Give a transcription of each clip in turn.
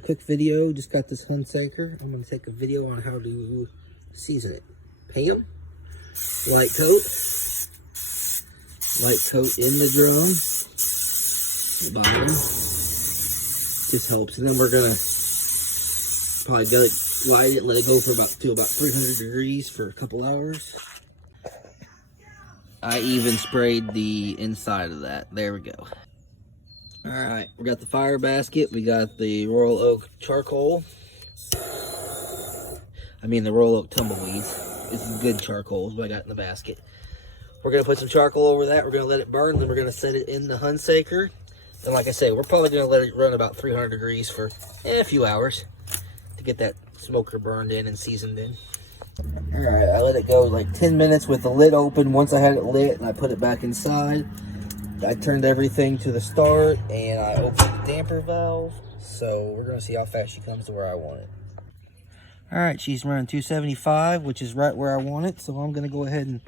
a quick video. Just got this Hunsaker. I'm going to take a video on how to season it. Pam, light coat in the drum, the bottom, just helps. And then we're going to probably go light it and let it go for about 300 degrees for a couple hours. I even sprayed the inside of that. There we go. Alright, we got the fire basket. We got the Royal Oak charcoal. I mean the Royal Oak tumbleweeds. This is good charcoal is what I got in the basket. We're going to put some charcoal over that. We're going to let it burn. Then we're going to set it in the Hunsaker. And like I say, we're probably going to let it run about 300 degrees for a few hours to get that smoker burned in and seasoned in. Alright, I let it go like 10 minutes with the lid open. Once I had it lit and I put it back inside, I turned everything to the start and I opened the damper valve. So we're going to see how fast she comes to where I want it. Alright, she's running 275, which is right where I want it. So I'm going to go ahead and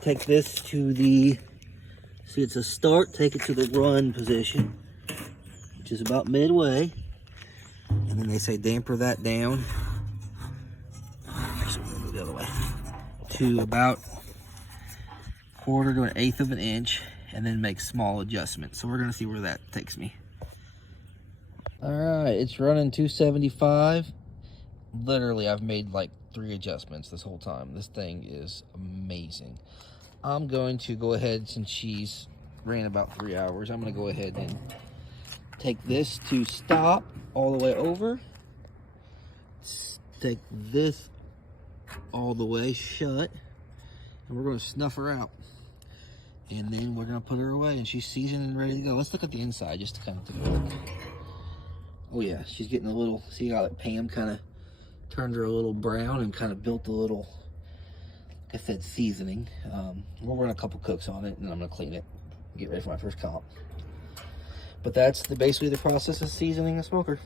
take this to the, see it's a start, take it to the run position, which is about midway. And then they say damper that down. The other way to about 1/4 to 1/8 of an inch, and then make small adjustments. So we're going to see where that takes me. All right, it's running 275. Literally, I've made like 3 adjustments this whole time. This thing is amazing. I'm going to go ahead, since she's ran about 3 hours, I'm going to go ahead and take this to stop all the way over. Take this all the way shut, and we're going to snuff her out, and then we're going to put her away, and she's seasoned and ready to go. Let's look at the inside just to kind of take a look. Oh yeah, she's getting a little, see how that Pam kind of turned her a little brown and kind of built a little, like I said, seasoning. We'll run a couple cooks on it, and then I'm going to clean it and get ready for my first comp. But that's basically the process of seasoning a smoker.